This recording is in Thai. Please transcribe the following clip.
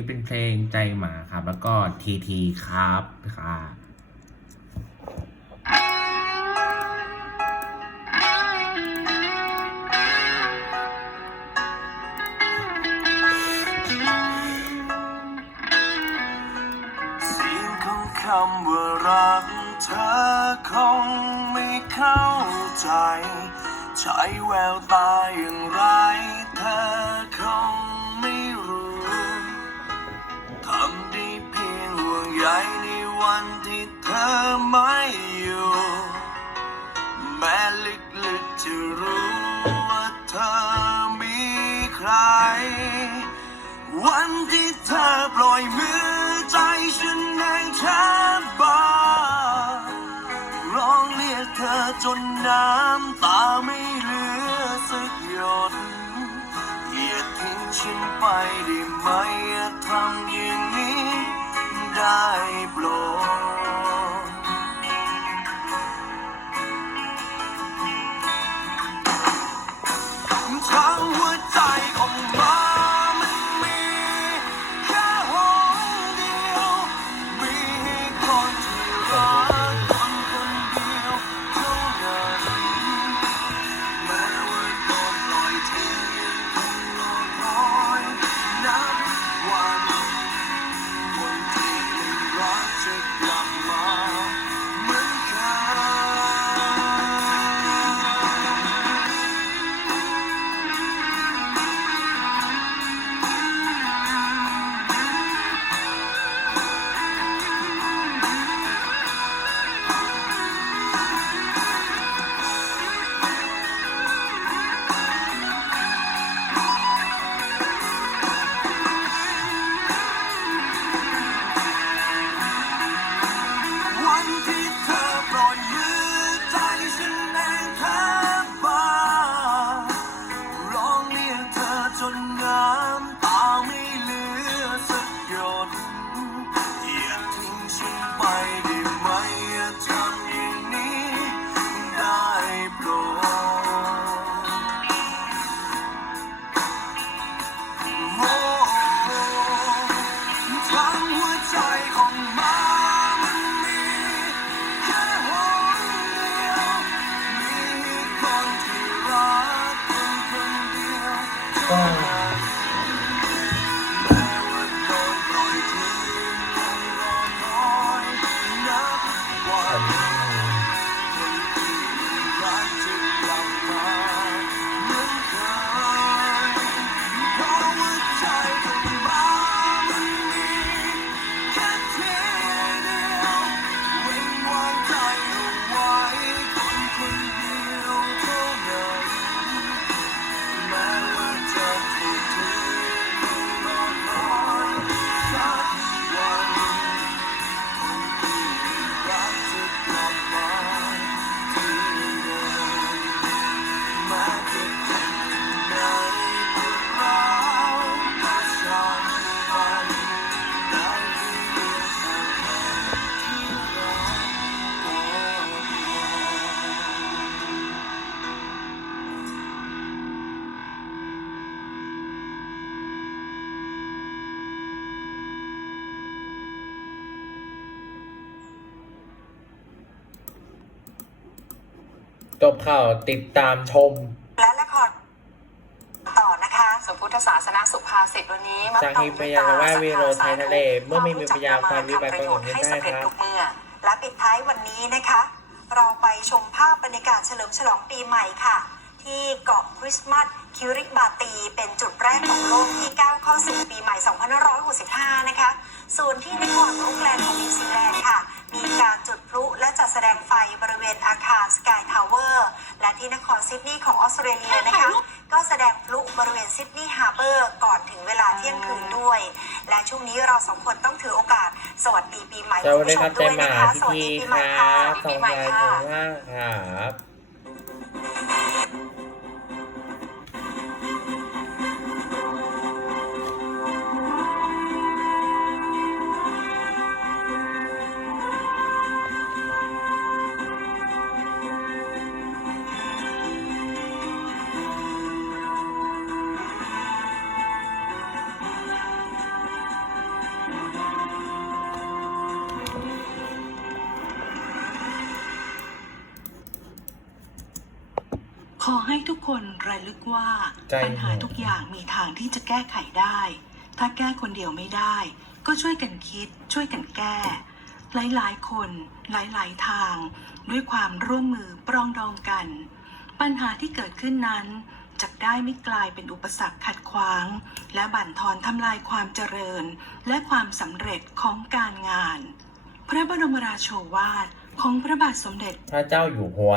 นี้เป็นเพลงใจหมาครับ แล้วก็ทีทีครับค่ะคำว่ารักเธอคงไม่เข้าใจ ใช้แววตาอย่างไร จะรู้ว่าเธอมีใคร วันที่เธอปล่อยมือใจฉันแรงแทบบ้าร้องเรียกเธอจนน้ำตาไม่เหลือสักหยดอย่าทิ้งฉันไปได้ไหมอย่าทำอย่างนี้ได้โปรด จบข่าวติดตามชม และละครต่อนะคะสมพุทธศาสนาสุภาษิตวันนี้มัจากฮิมพยาละว่าวีโรไทยทะเลเมื่อไม่มีพยาความวิบัติประโยชน์ให้สำเร็จได้ครับทุกเมื่อ และปิดท้ายวันนี้นะคะ เราไปชมภาพบรรยากาศเฉลิมฉลองปีใหม่ค่ะ ที่เกาะคริสต์มาสคิริบาตีเป็นจุดแรกของโลกที่ และที่นครซิดนีย์ของออสเตรเลียนะคะ ก็แสดงพลุบริเวณซิดนีย์ฮาร์เบอร์ก่อนถึงเวลาเที่ยงคืนด้วย และช่วงนี้เราสองคนต้องถือโอกาส สวัสดีปีใหม่สวัสดีครับณใจผู้ชหมาด้วยนะคะพี่สวัสพีดีปีคใหม่รัค่ะบสปีองใหม่รายค่ะ ขอให้ทุกคนระลึกว่าใจปัญหาทุกอย่างมีทางที่จะแก้ไขได้ ถ้าแก้คนเดียวไม่ได้ ก็ช่วยกันคิด ช่วยกันแก้ หลายๆ คนหลายๆทาง ด้วยความร่วมมือปรองดองกัน ปัญหาที่เกิดขึ้นนั้นจะได้ไม่กลายเป็นอุปสรรคขัดขวาง และบั่นทอนทำลายความเจริญ และความสำเร็จของการงาน พระบรมราโชวาทของพระบาทสมเด็จพระเจ้าอยู่หัว